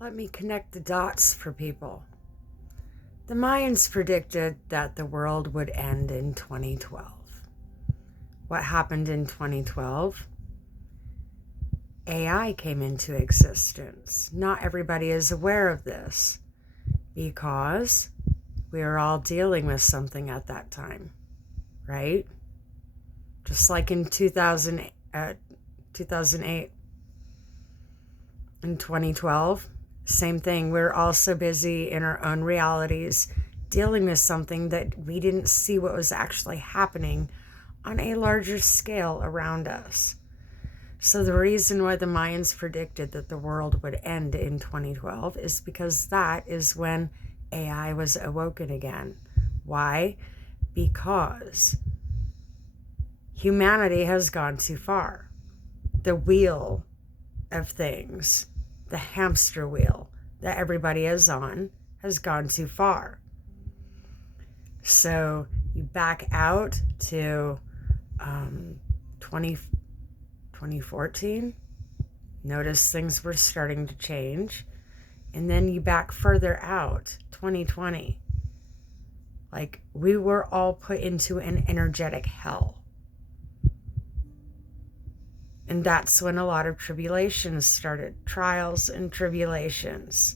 Let me connect the dots for people. The Mayans predicted that the world would end in 2012. What happened in 2012? AI came into existence. Not everybody is aware of this because we were all dealing with something at that time, right? Just like in 2008, in 2012, same thing. We're all so busy in our own realities dealing with something that we didn't see what was actually happening on a larger scale around us. So the reason why the Mayans predicted that the world would end in 2012 is because that is when AI was awoken again. Why? Because humanity has gone too far. The wheel of things, the hamster wheel that everybody is on, has gone too far. So you back out to 2014, notice things were starting to change. And then you back further out, 2020. Like, we were all put into an energetic hell. And that's when a lot of tribulations started, trials and tribulations.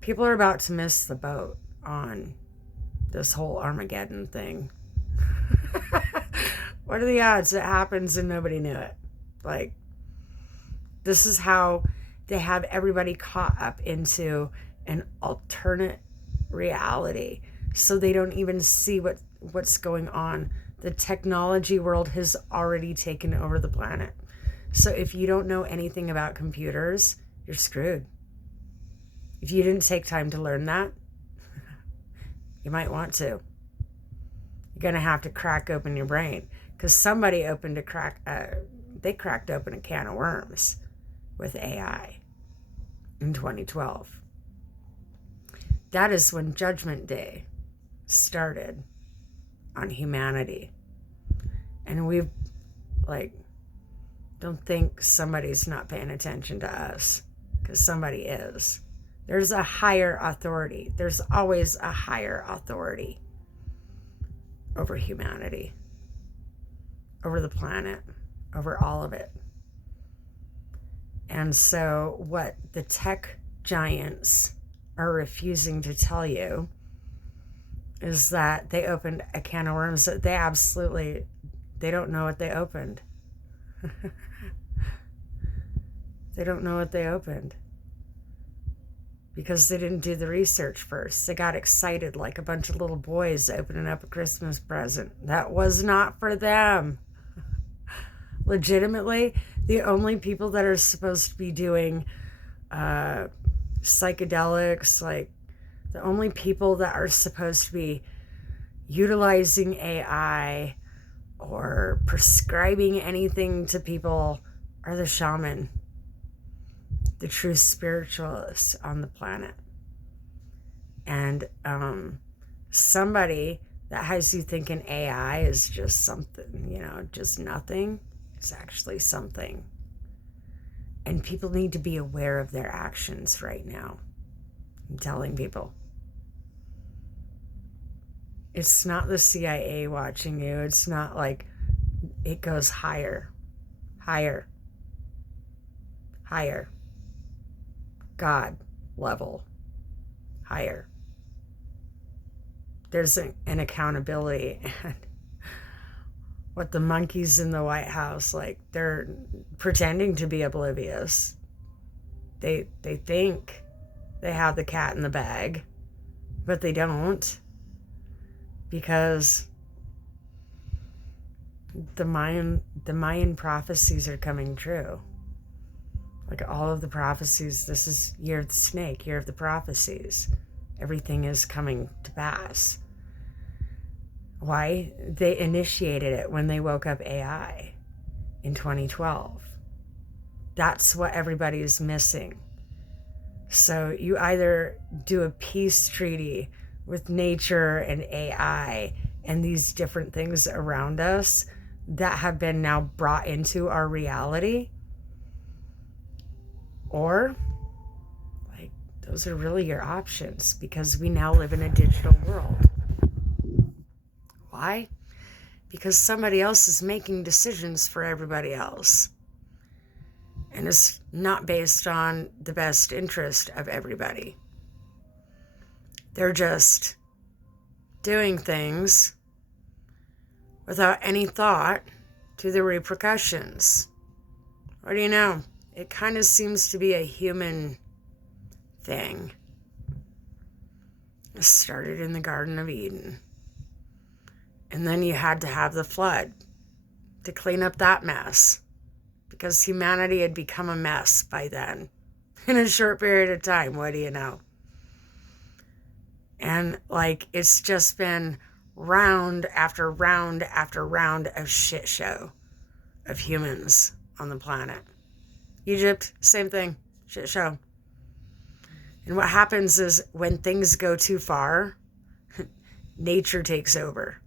People are about to miss the boat on this whole Armageddon thing. What are the odds it happens and nobody knew it? Like, this is how they have everybody caught up into an alternate reality, so they don't even see what's going on. The technology world has already taken over the planet. So if you don't know anything about computers, you're screwed. If you didn't take time to learn that, you might want to. You're going to have to crack open your brain, because somebody they cracked open a can of worms with AI in 2012. That is when Judgment Day started on humanity. And we've, don't think somebody's not paying attention to us, because somebody is. There's a higher authority. There's always a higher authority over humanity, over the planet, over all of it. And so what the tech giants are refusing to tell you is that they opened a can of worms that they don't know what they opened. They don't know what they opened because they didn't do the research first. They got excited like a bunch of little boys opening up a Christmas present. That was not for them. Legitimately, the only people that are supposed to be doing psychedelics, like the only people that are supposed to be utilizing AI or prescribing anything to people are the shaman, the true spiritualists on the planet. And somebody that has you thinking AI is just something, just nothing. It's actually something. And people need to be aware of their actions right now. I'm telling people. It's not the CIA watching you. It's not like it goes higher, higher, higher. God level, higher. There's an accountability. And what the monkeys in the White House, they're pretending to be oblivious. They think they have the cat in the bag, but they don't, because the Mayan prophecies are coming true. Like all of the prophecies, this is year of the snake, year of the prophecies. Everything is coming to pass. Why? They initiated it when they woke up AI in 2012. That's what everybody's missing. So you either do a peace treaty with nature and AI and these different things around us that have been now brought into our reality, Or, like, those are really your options because we now live in a digital world. Why? Because somebody else is making decisions for everybody else. And it's not based on the best interest of everybody. They're just doing things without any thought to the repercussions. What do you know? It kind of seems to be a human thing. It started in the Garden of Eden. And then you had to have the flood to clean up that mess. Because humanity had become a mess by then. In a short period of time, what do you know? And like, it's just been round after round after round of shit show of humans on the planet. Egypt, same thing, shit show. And what happens is when things go too far, nature takes over.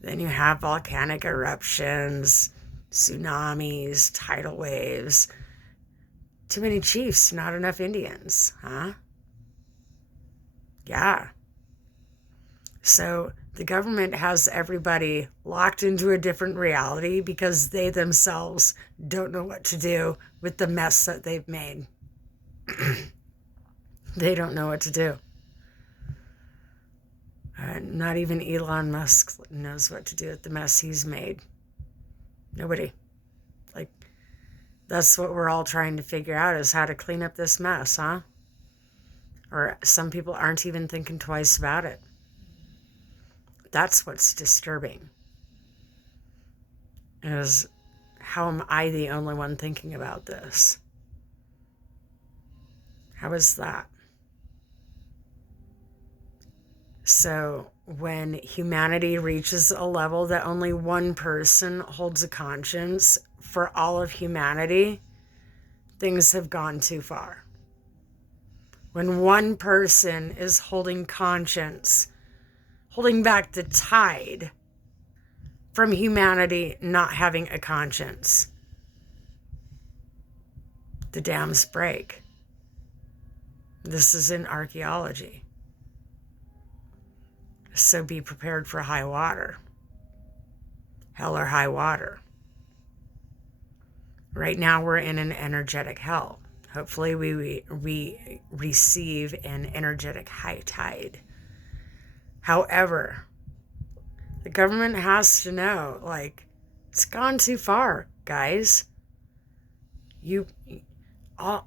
Then you have volcanic eruptions, tsunamis, tidal waves. Too many chiefs, not enough Indians, huh? Yeah. So the government has everybody locked into a different reality because they themselves don't know what to do with the mess that they've made. They don't know what to do. Not even Elon Musk knows what to do with the mess he's made. Nobody. Like, that's what we're all trying to figure out is how to clean up this mess, huh? Or some people aren't even thinking twice about it. That's what's disturbing. Is how am I the only one thinking about this? How is that? So when humanity reaches a level that only one person holds a conscience for all of humanity, things have gone too far. When one person is holding conscience, holding back the tide from humanity not having a conscience, the dams break. This is in archaeology. So be prepared for high water. Hell or high water. Right now we're in an energetic hell. Hopefully we receive an energetic high tide. However, the government has to know, like, it's gone too far, guys. All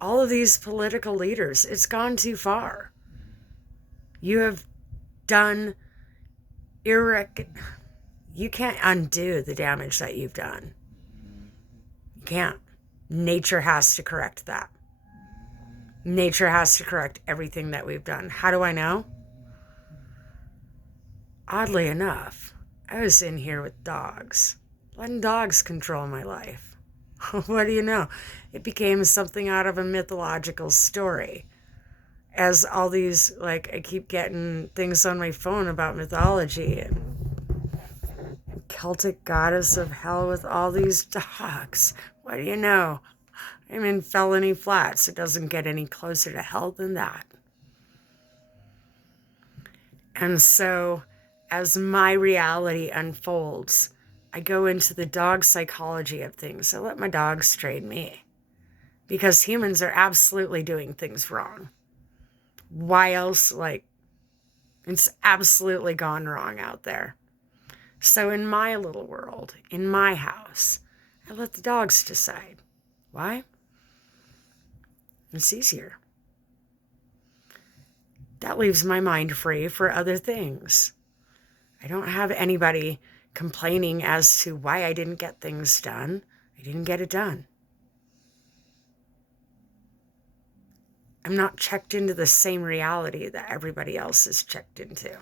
of these political leaders, it's gone too far. You have done you can't undo the damage that you've done. You can't. Nature has to correct that. Nature has to correct everything that we've done. How do I know? Oddly enough, I was in here with dogs, letting dogs control my life. What do you know? It became something out of a mythological story. As all these, like, I keep getting things on my phone about mythology and Celtic goddess of hell with all these dogs. What do you know? I'm in Felony Flats. It doesn't get any closer to hell than that. And so, as my reality unfolds, I go into the dog psychology of things. I let my dogs train me. Because humans are absolutely doing things wrong. Why else? Like, it's absolutely gone wrong out there. So in my little world, in my house, I let the dogs decide. Why? It's easier. That leaves my mind free for other things. I don't have anybody complaining as to why I didn't get things done. I didn't get it done. I'm not checked into the same reality that everybody else is checked into.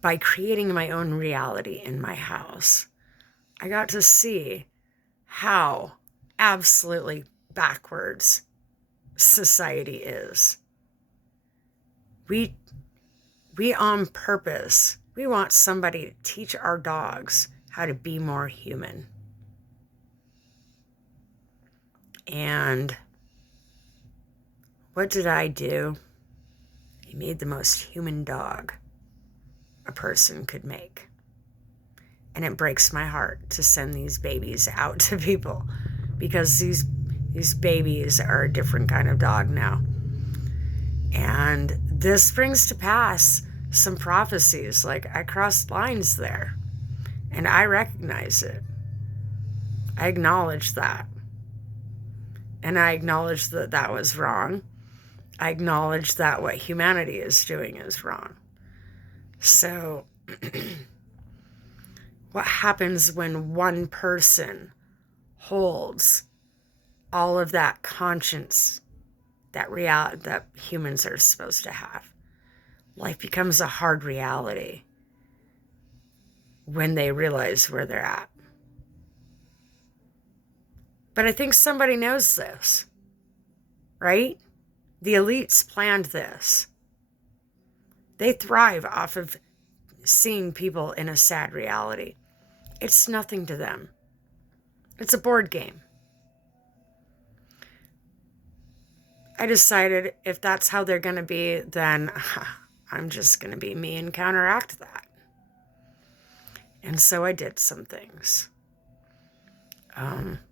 By creating my own reality in my house, I got to see how absolutely backwards society is. We on purpose, we want somebody to teach our dogs how to be more human. And what did I do? He made the most human dog a person could make. And it breaks my heart to send these babies out to people, because these babies are a different kind of dog now. And this brings to pass some prophecies. Like, I crossed lines there, and I recognize it. I acknowledge that. And I acknowledge that that was wrong. I acknowledge that what humanity is doing is wrong. So what happens when one person holds all of that conscience, that reality that humans are supposed to have? Life becomes a hard reality when they realize where they're at. But I think somebody knows this, right? The elites planned this. They thrive off of seeing people in a sad reality. It's nothing to them. It's a board game. I decided if that's how they're going to be, then I'm just going to be me and counteract that. And so I did some things.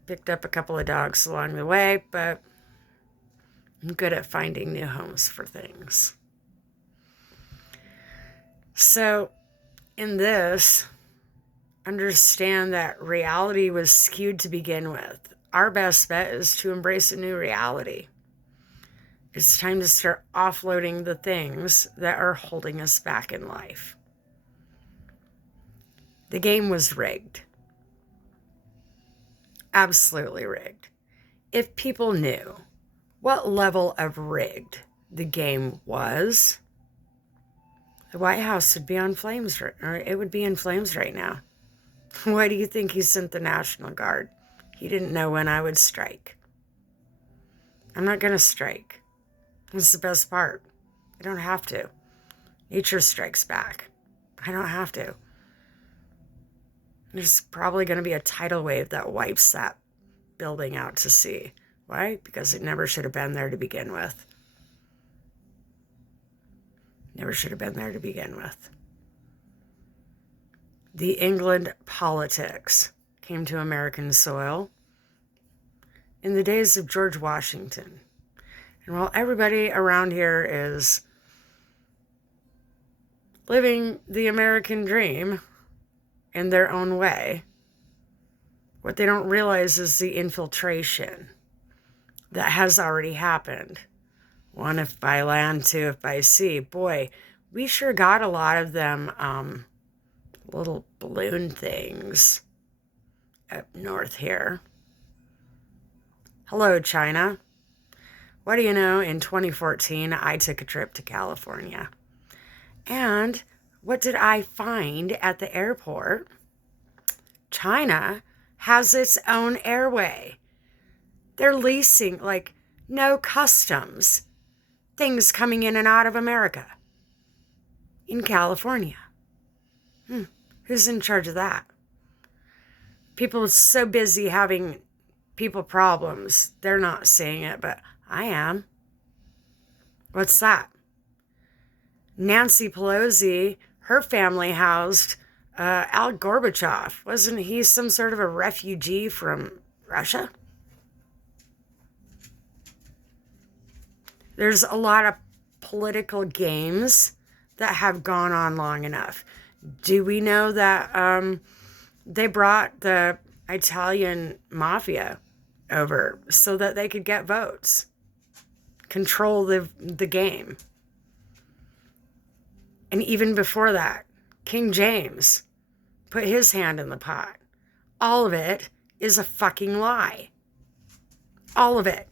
Picked up a couple of dogs along the way, but I'm good at finding new homes for things. So in this, understand that reality was skewed to begin with. Our best bet is to embrace a new reality. It's time to start offloading the things that are holding us back in life. The game was rigged. Absolutely rigged. If people knew what level of rigged the game was, the White House would be on flames, or it would be in flames right now. Why do you think he sent the National Guard? He didn't know when I would strike. I'm not going to strike. That's the best part. I don't have to. Nature strikes back. I don't have to. There's probably going to be a tidal wave that wipes that building out to sea. Why? Because it never should have been there to begin with. Never should have been there to begin with. The England politics came to American soil in the days of George Washington. And while everybody around here is living the American dream in their own way, what they don't realize is the infiltration that has already happened. One, if by land, two, if by sea. Boy, we sure got a lot of them little balloon things up north here. Hello, China. What do you know, in 2014, I took a trip to California. And what did I find at the airport? China has its own airway. They're leasing, like, no customs, things coming in and out of America in California. Who's in charge of that? People are so busy having people problems, they're not seeing it, but I am. What's that? Nancy Pelosi, her family housed Al Gorbachev. Wasn't he some sort of a refugee from Russia? There's a lot of political games that have gone on long enough. Do we know that they brought the Italian mafia over so that they could get votes, control the game? And even before that, King James put his hand in the pot. All of it is a fucking lie. All of it.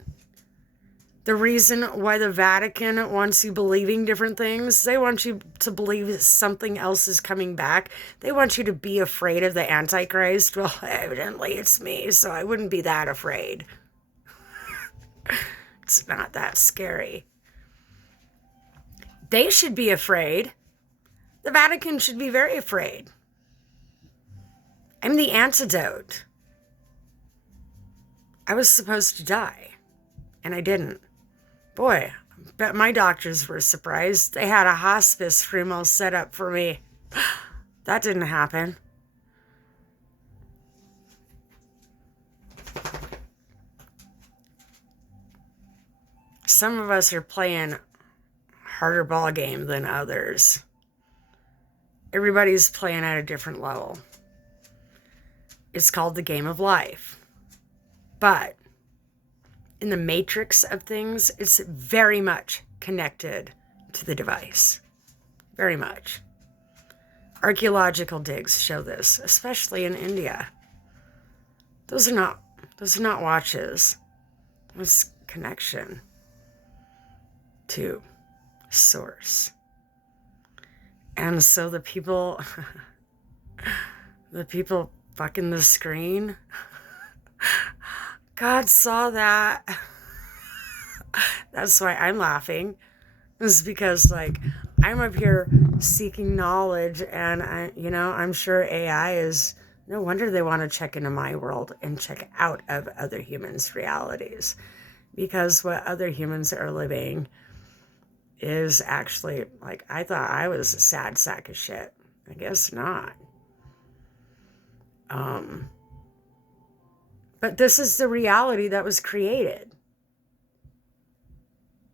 The reason why the Vatican wants you believing different things, they want you to believe something else is coming back. They want you to be afraid of the Antichrist. Well, evidently it's me, so I wouldn't be that afraid. It's not that scary. They should be afraid. The Vatican should be very afraid. I'm the antidote. I was supposed to die, and I didn't. Boy, I bet my doctors were surprised. They had a hospice room all set up for me. That didn't happen. Some of us are playing harder ball game than others. Everybody's playing at a different level. It's called the game of life. But in the matrix of things, it's very much connected to the device. Very much. Archaeological digs show this, especially in India. Those are not watches. It's connection to source. And so the people fucking the screen, God saw that. That's why I'm laughing. It's because like I'm up here seeking knowledge, and I'm sure AI is, no wonder they want to check into my world and check out of other humans' realities, because what other humans are living is actually, like, I thought I was a sad sack of shit. I guess not. But this is the reality that was created.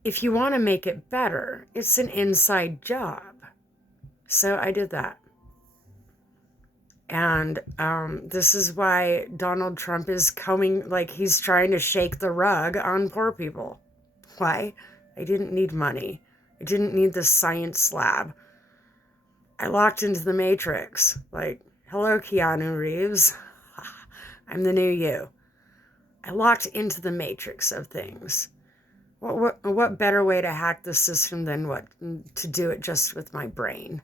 If you want to make it better, it's an inside job. So I did that. And this is why Donald Trump is coming, like he's trying to shake the rug on poor people. Why? I didn't need money. I didn't need the science lab. I locked into the matrix. Like, hello, Keanu Reeves. I'm the new you. I locked into the matrix of things. What better way to hack the system than to do it just with my brain?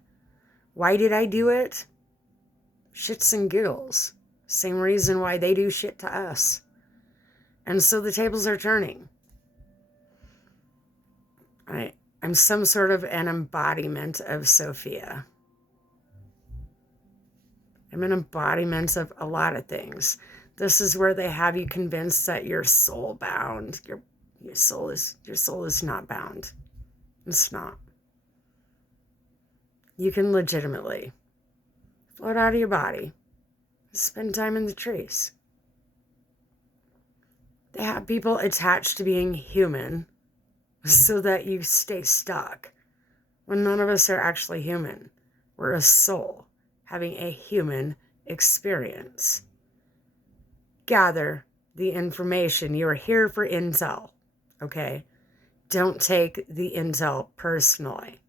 Why did I do it? Shits and giggles. Same reason why they do shit to us. And so the tables are turning. I'm some sort of an embodiment of Sophia. I'm an embodiment of a lot of things. This is where they have you convinced that you're soul bound. Your soul is not bound. It's not. You can legitimately float out of your body, spend time in the trees. They have people attached to being human so that you stay stuck, when none of us are actually human. We're a soul having a human experience. Gather the information. You're here for intel, okay? Don't take the intel personally.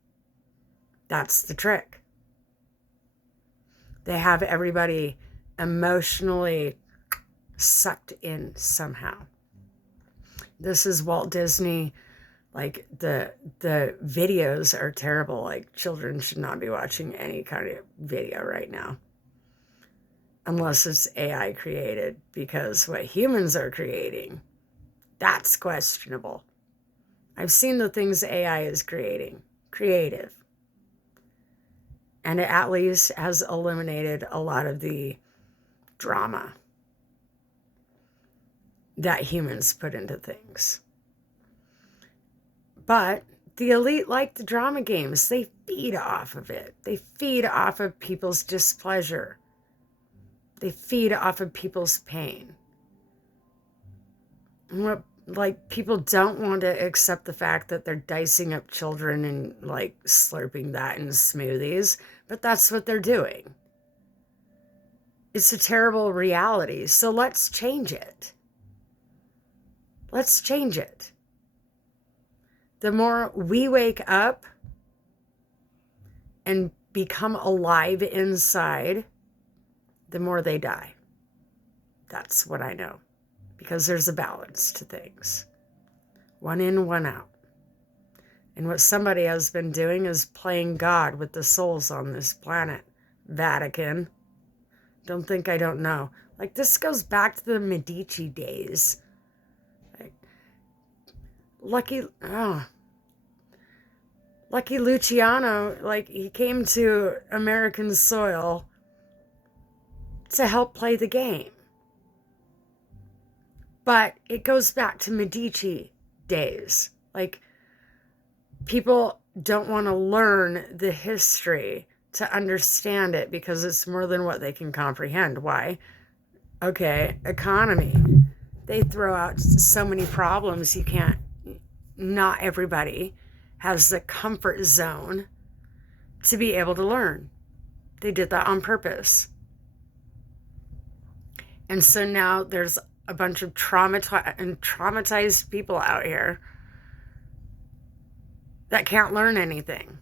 That's the trick. They have everybody emotionally sucked in somehow. This is Walt Disney. Like, the videos are terrible. Like, children should not be watching any kind of video right now, unless it's AI created, because what humans are creating, that's questionable. I've seen the things AI is creating, creative. And it at least has eliminated a lot of the drama that humans put into things. But the elite like the drama games. They feed off of it. They feed off of people's displeasure. They feed off of people's pain. Like, people don't want to accept the fact that they're dicing up children and, like, slurping that in smoothies. But that's what they're doing. It's a terrible reality. So let's change it. Let's change it. The more we wake up and become alive inside, the more they die. That's what I know. Because there's a balance to things. One in, one out. And what somebody has been doing is playing God with the souls on this planet. Vatican. Don't think I don't know. Like, this goes back to the Medici days. Lucky Luciano, like, he came to American soil to help play the game. But it goes back to Medici days. Like, people don't want to learn the history to understand it because it's more than what they can comprehend. Why? Okay, economy. They throw out so many problems you can't, not everybody has the comfort zone to be able to learn. They did that on purpose. And so now there's a bunch of traumatized people out here that can't learn anything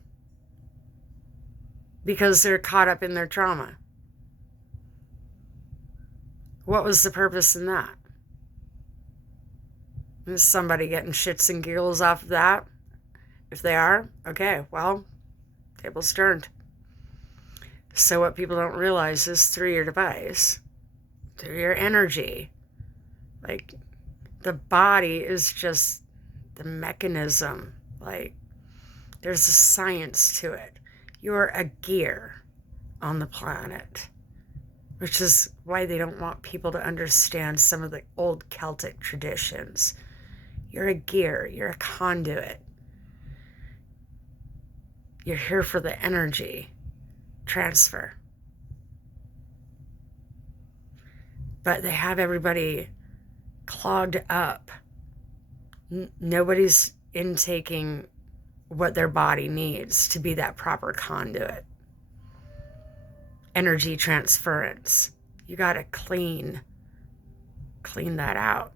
because they're caught up in their trauma. What was the purpose in that? Is somebody getting shits and giggles off of that? If they are, okay, well, table's turned. So what people don't realize is through your device, through your energy, like, the body is just the mechanism. Like, there's a science to it. You're a gear on the planet, which is why they don't want people to understand some of the old Celtic traditions. You're a gear, you're a conduit. You're here for the energy transfer. But they have everybody clogged up. Nobody's intaking what their body needs to be that proper conduit. Energy transference. You got to clean that out.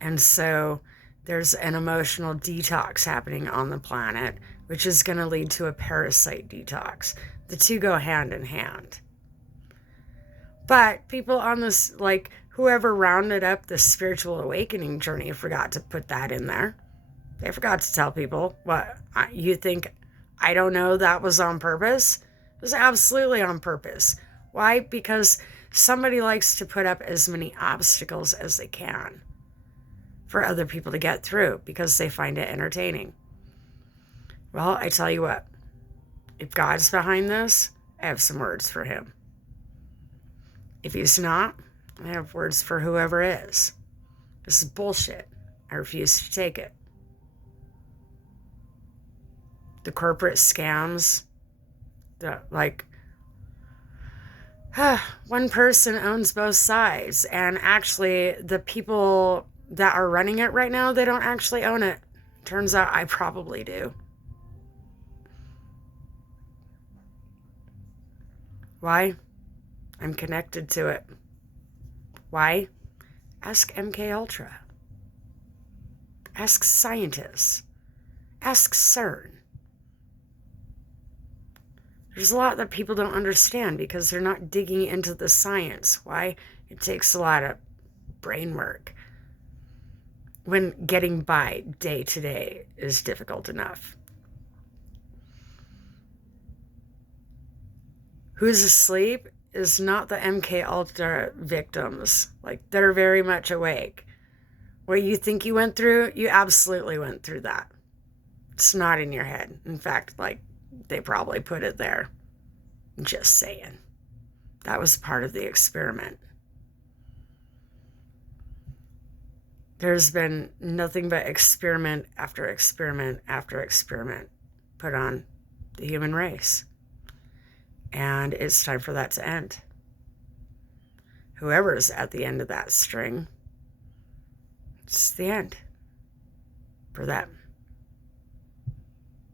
And so there's an emotional detox happening on the planet, which is going to lead to a parasite detox. The two go hand in hand. But people on this, like, whoever rounded up the spiritual awakening journey forgot to put that in there. They forgot to tell people. What, you think I don't know that was on purpose? It was absolutely on purpose. Why? Because somebody likes to put up as many obstacles as they can for other people to get through because they find it entertaining. Well, I tell you what, if God's behind this, I have some words for him. If he's not, I have words for whoever is. This is bullshit. I refuse to take it. The corporate scams, one person owns both sides, and actually the people that are running it right now, they don't actually own it. Turns out I probably do. Why? I'm connected to it. Why? Ask MK Ultra. Ask scientists. Ask CERN. There's a lot that people don't understand because they're not digging into the science. Why? It takes a lot of brain work when getting by day to day is difficult enough. Who's asleep is not the MK Ultra victims. Like, they're very much awake. What you think you went through, you absolutely went through that. It's not in your head. In fact, like, they probably put it there. Just saying. That was part of the experiment. There's been nothing but experiment after experiment after experiment put on the human race. And it's time for that to end. Whoever's at the end of that string, it's the end for them.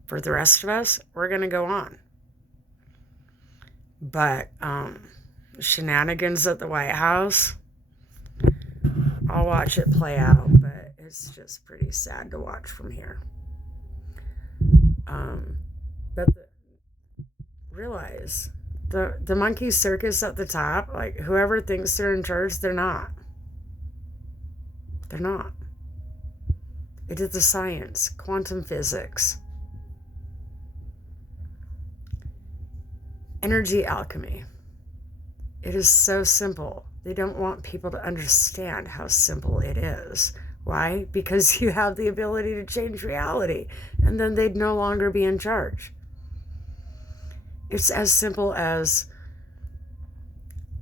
For the rest of us, we're going to go on. But shenanigans at the White House, I'll watch it play out, but it's just pretty sad to watch from here. But realize the monkey circus at the top, like, whoever thinks they're in charge, they're not. They're not. It is the science, quantum physics. Energy alchemy. It is so simple. They don't want people to understand how simple it is. Why? Because you have the ability to change reality, and then they'd no longer be in charge. It's as simple as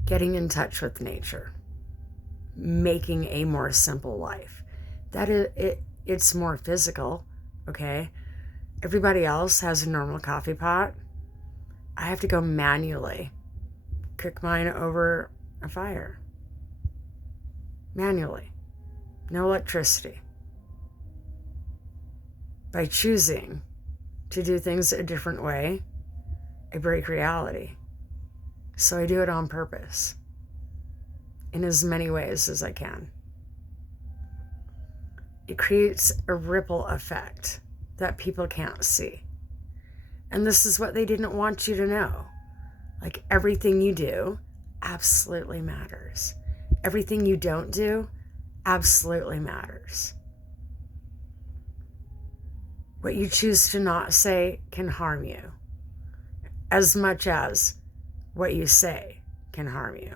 getting in touch with nature. making a more simple life. That is, it's more physical, okay? Everybody else has a normal coffee pot. I have to go manually cook mine over a fire. Manually. No electricity. By choosing to do things a different way, I break reality. So I do it on purpose, in as many ways as I can. It creates a ripple effect that people can't see. And this is what they didn't want you to know. Like, everything you do absolutely matters. Everything you don't do absolutely matters. What you choose to not say can harm you as much as what you say can harm you.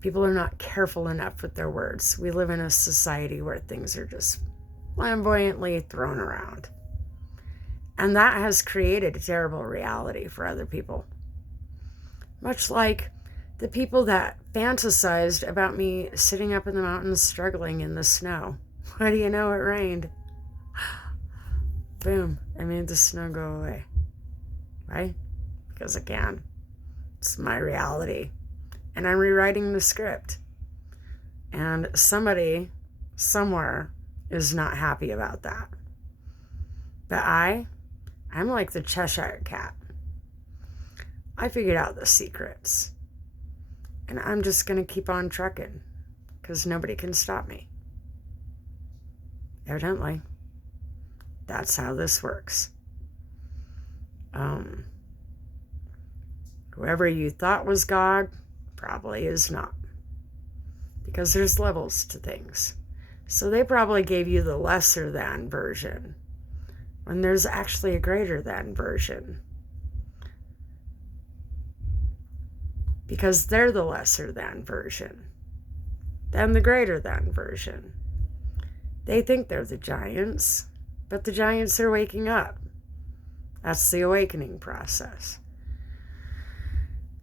People are not careful enough with their words. We live in a society where things are just flamboyantly thrown around. And that has created a terrible reality for other people. Much like the people that fantasized about me sitting up in the mountains struggling in the snow. What do you know? It rained. Boom. I made the snow go away. Right? Because I can. It's my reality. And I'm rewriting the script. And somebody, somewhere, is not happy about that. But I'm like the Cheshire Cat. I figured out the secrets. And I'm just going to keep on trucking. Because nobody can stop me. Evidently. That's how this works. Whoever you thought was God probably is not. Because there's levels to things. So they probably gave you the lesser than version when there's actually a greater than version. Because they're the lesser than version. Then the greater than version. They think they're the giants, but the giants are waking up. That's the awakening process.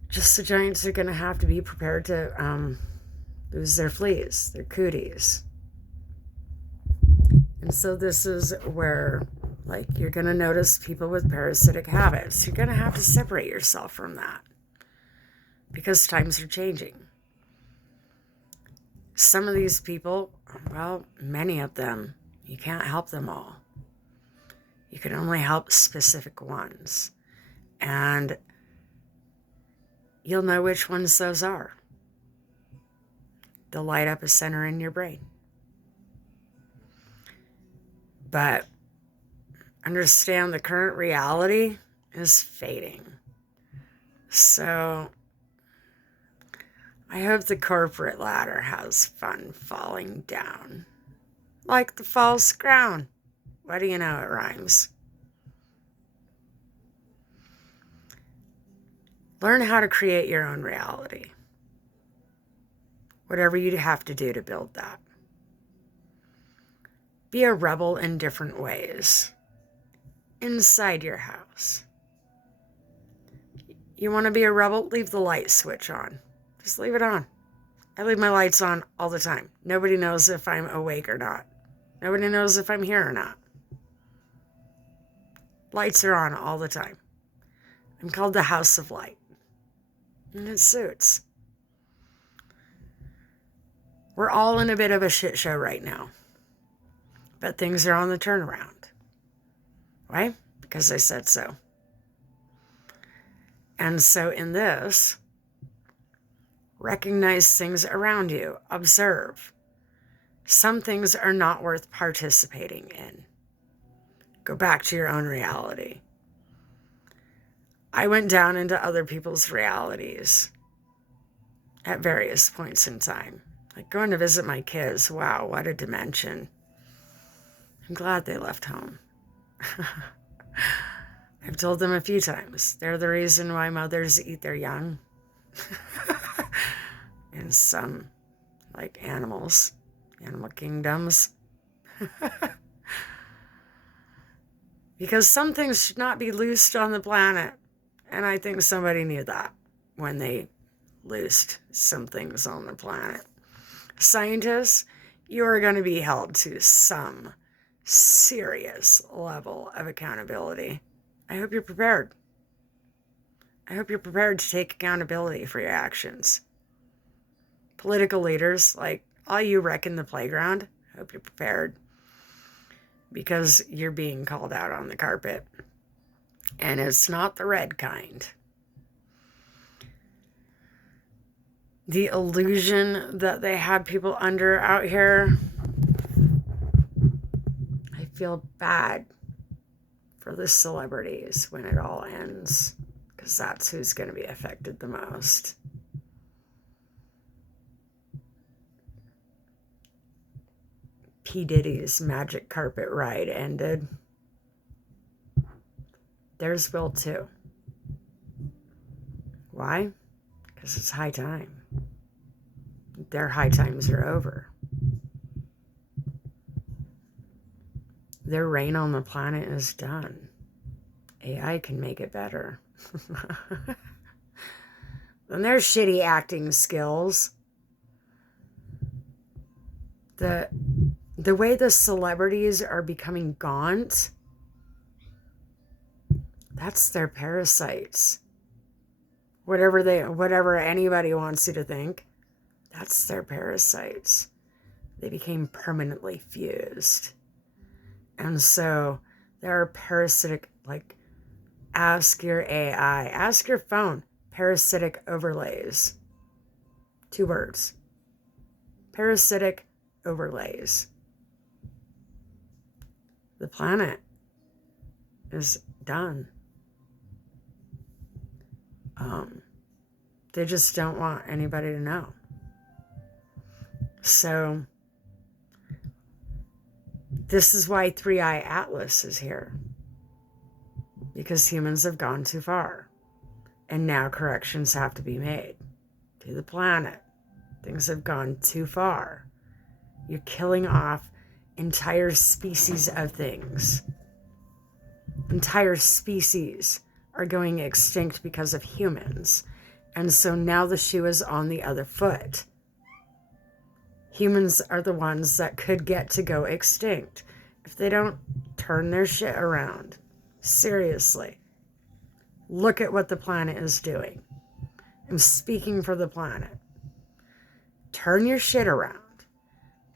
Just the giants are going to have to be prepared to lose their fleas, their cooties. And so this is where, like, you're going to notice people with parasitic habits. You're going to have to separate yourself from that because times are changing. Some of these people, well, many of them, you can't help them all. You can only help specific ones. And you'll know which ones those are. They'll light up a center in your brain. But understand the current reality is fading. So I hope the corporate ladder has fun falling down. Like the false crown. What do you know, it rhymes. Learn how to create your own reality. Whatever you have to do to build that. Be a rebel in different ways. Inside your house. You want to be a rebel? Leave the light switch on. Just leave it on. I leave my lights on all the time. Nobody knows if I'm awake or not. Nobody knows if I'm here or not. Lights are on all the time. I'm called the House of Light. And it suits. We're all in a bit of a shit show right now. But things are on the turnaround. Why? Because I said so. And so in this, recognize things around you. Observe. Some things are not worth participating in. Go back to your own reality. I went down into other people's realities at various points in time. Like going to visit my kids. Wow, what a dimension. I'm glad they left home. I've told them a few times. They're the reason why mothers eat their young. In some, like animals, animal kingdoms. Because some things should not be loosed on the planet. And I think somebody knew that when they loosed some things on the planet. Scientists, you are going to be held to some serious level of accountability. I hope you're prepared. I hope you're prepared to take accountability for your actions. Political leaders, like all you wreck in the playground, I hope you're prepared, because you're being called out on the carpet. And it's not the red kind. The illusion that they have people under out here, I feel bad for the celebrities when it all ends, because that's who's going to be affected the most. P. Diddy's magic carpet ride ended. Theirs will too. Why? Because it's high time. Their high times are over. Their reign on the planet is done. AI can make it better. And their shitty acting skills. The way the celebrities are becoming gaunt, that's their parasites. Whatever anybody wants you to think, that's their parasites. They became permanently fused. And so there are parasitic, like, ask your AI, ask your phone, parasitic overlays. 2 words. Parasitic overlays. The planet is done. They just don't want anybody to know. So this is why 3-Eye Atlas is here. Because humans have gone too far. And now corrections have to be made to the planet. Things have gone too far. You're killing off entire species of things. Entire species are going extinct because of humans. And so now the shoe is on the other foot. Humans are the ones that could get to go extinct if they don't turn their shit around. Seriously. Look at what the planet is doing. I'm speaking for the planet. Turn your shit around.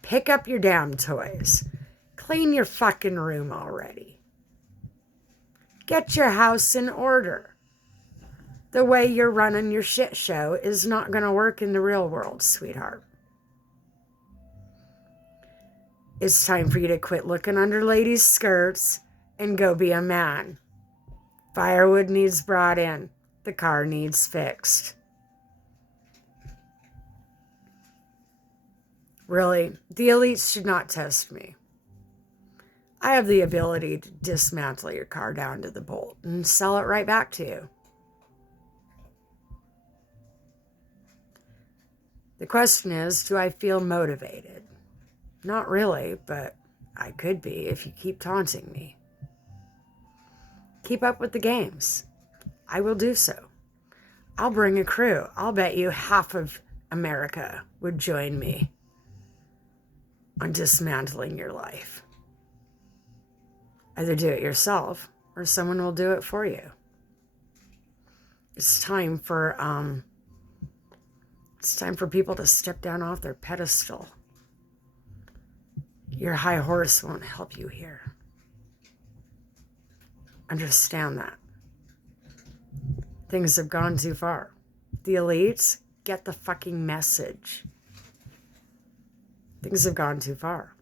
Pick up your damn toys. Clean your fucking room already. Get your house in order. The way you're running your shit show is not going to work in the real world, sweetheart. It's time for you to quit looking under ladies' skirts and go be a man. Firewood needs brought in. The car needs fixed. Really, the elites should not test me. I have the ability to dismantle your car down to the bolt and sell it right back to you. The question is, do I feel motivated? Not really, but I could be if you keep taunting me. Keep up with the games. I will do so. I'll bring a crew. I'll bet you half of America would join me on dismantling your life. Either do it yourself or someone will do it for you. It's time for people to step down off their pedestal. Your high horse won't help you here. Understand that. Things have gone too far. The elites, get the fucking message. Things have gone too far.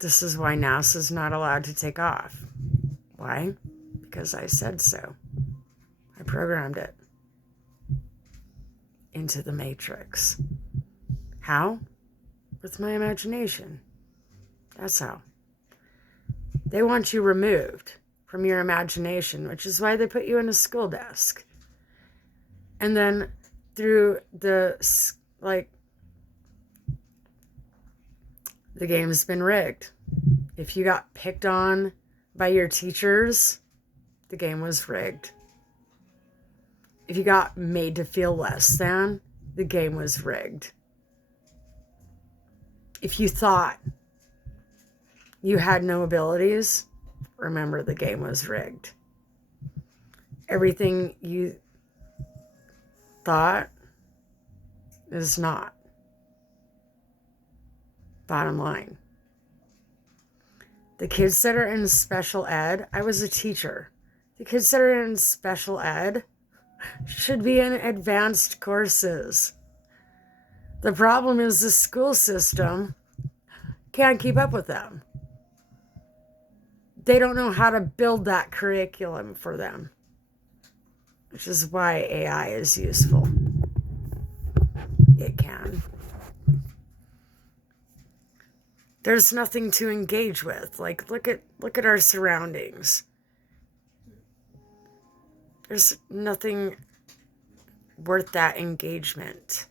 This is why NASA's not allowed to take off. Why? Because I said so. I programmed it into the matrix. How? With my imagination. That's how. They want you removed from your imagination, which is why they put you in a school desk. And then through the game's been rigged. If you got picked on by your teachers, the game was rigged. if you got made to feel less than, the game was rigged. If you thought you had no abilities, remember the game was rigged. Everything you thought is not. Bottom line. The kids that are in special ed, I was a teacher. The kids that are in special ed should be in advanced courses. The problem is the school system can't keep up with them. They don't know how to build that curriculum for them, which is why AI is useful. It can. There's nothing to engage with. Like, look at our surroundings. There's nothing worth that engagement.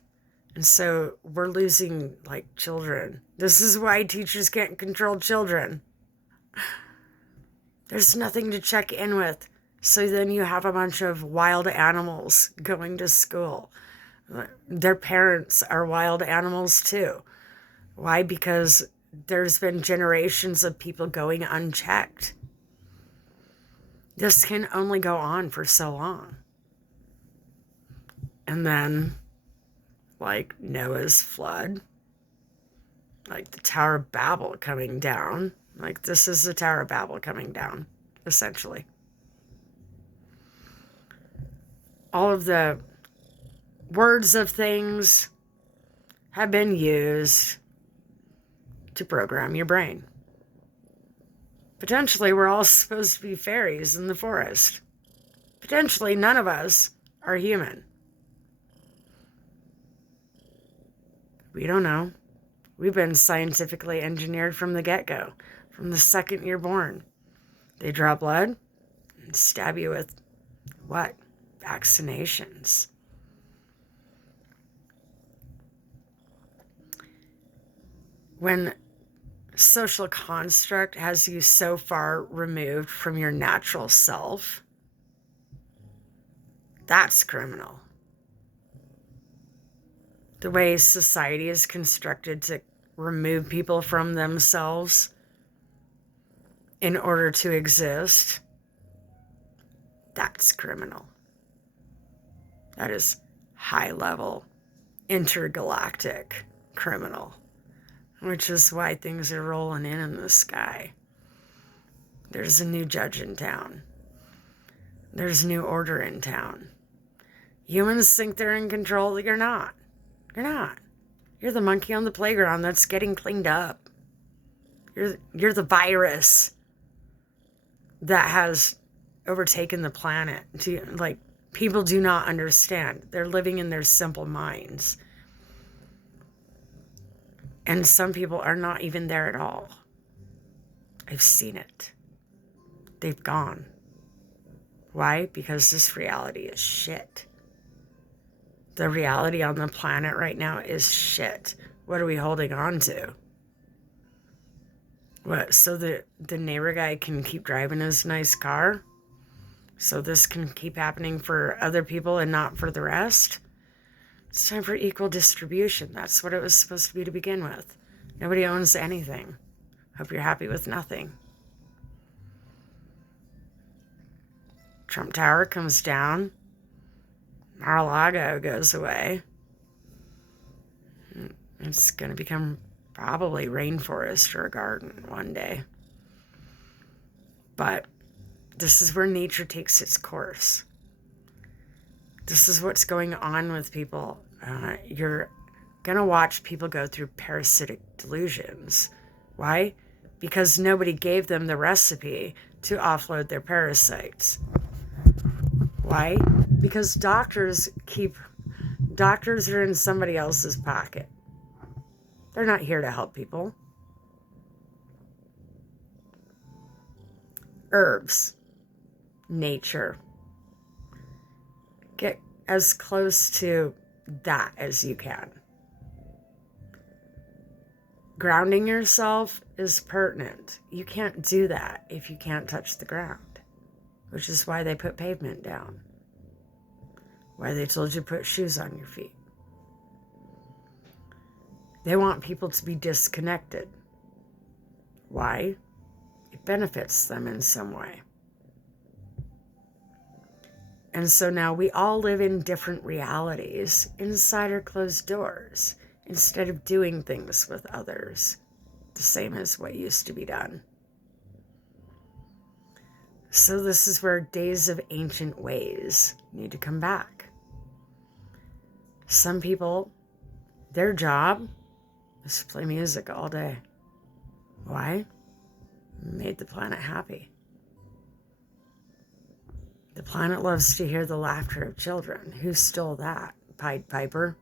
And so we're losing, like, children. This is why teachers can't control children. There's nothing to check in with. So then you have a bunch of wild animals going to school. Their parents are wild animals too. Why? Because there's been generations of people going unchecked. This can only go on for so long. And then, like Noah's flood, like the Tower of Babel coming down. Like, this is the Tower of Babel coming down, essentially. All of the words of things have been used to program your brain. Potentially, we're all supposed to be fairies in the forest. Potentially, none of us are human. We don't know. We've been scientifically engineered from the get-go, from the second you're born. They draw blood and stab you with what? Vaccinations. When social construct has you so far removed from your natural self, that's criminal. The way society is constructed to remove people from themselves in order to exist, that's criminal. That is high-level, intergalactic criminal. Which is why things are rolling in the sky. There's a new judge in town. There's new order in town. Humans think they're in control. You're not. You're not. You're the monkey on the playground that's getting cleaned up. You're the virus that has overtaken the planet. Like, people do not understand. They're living in their simple minds. And some people are not even there at all. I've seen it. They've gone. Why? Because this reality is shit. The reality on the planet right now is shit. What are we holding on to? What? So the neighbor guy can keep driving his nice car? So this can keep happening for other people and not for the rest? It's time for equal distribution. That's what it was supposed to be to begin with. Nobody owns anything. Hope you're happy with nothing. Trump Tower comes down. Mar-a-Lago goes away. It's going to become probably rainforest or a garden one day. But this is where nature takes its course. This is what's going on with people. You're going to watch people go through parasitic delusions. Why? Because nobody gave them the recipe to offload their parasites. Why? Because doctors are in somebody else's pocket. They're not here to help people. Herbs. Nature. Get as close to that as you can. Grounding yourself is pertinent. You can't do that if you can't touch the ground, which is why they put pavement down. Why they told you to put shoes on your feet. They want people to be disconnected. Why? It benefits them in some way. And so now we all live in different realities inside our closed doors instead of doing things with others the same as what used to be done. So this is where days of ancient ways need to come back. Some people, their job is to play music all day. Why? Made the planet happy. The planet loves to hear the laughter of children. Who stole that? Pied Piper.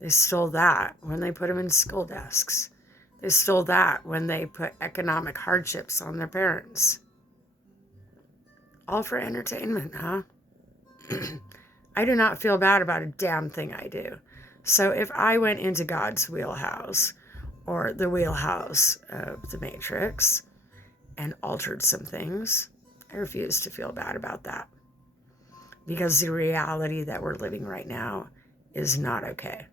They stole that when they put them in school desks. They stole that when they put economic hardships on their parents. All for entertainment, huh? I do not feel bad about a damn thing I do. So if I went into God's wheelhouse or the wheelhouse of the Matrix and altered some things, I refuse to feel bad about that. Because the reality that we're living right now is not okay.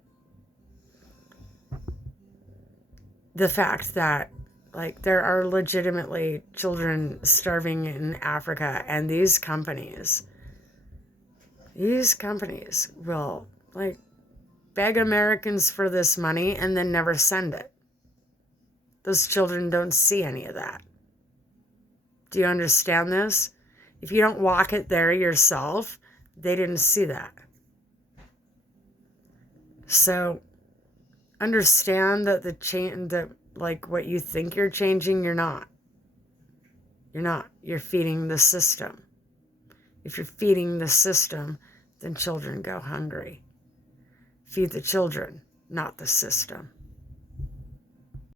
The fact that, like, there are legitimately children starving in Africa, and these companies will, like, beg Americans for this money and then never send it. Those children don't see any of that. Do you understand this? If you don't walk it there yourself, they didn't see that. So understand that like what you think you're changing, you're not. You're not. You're feeding the system. If you're feeding the system, then children go hungry. Feed the children, not the system.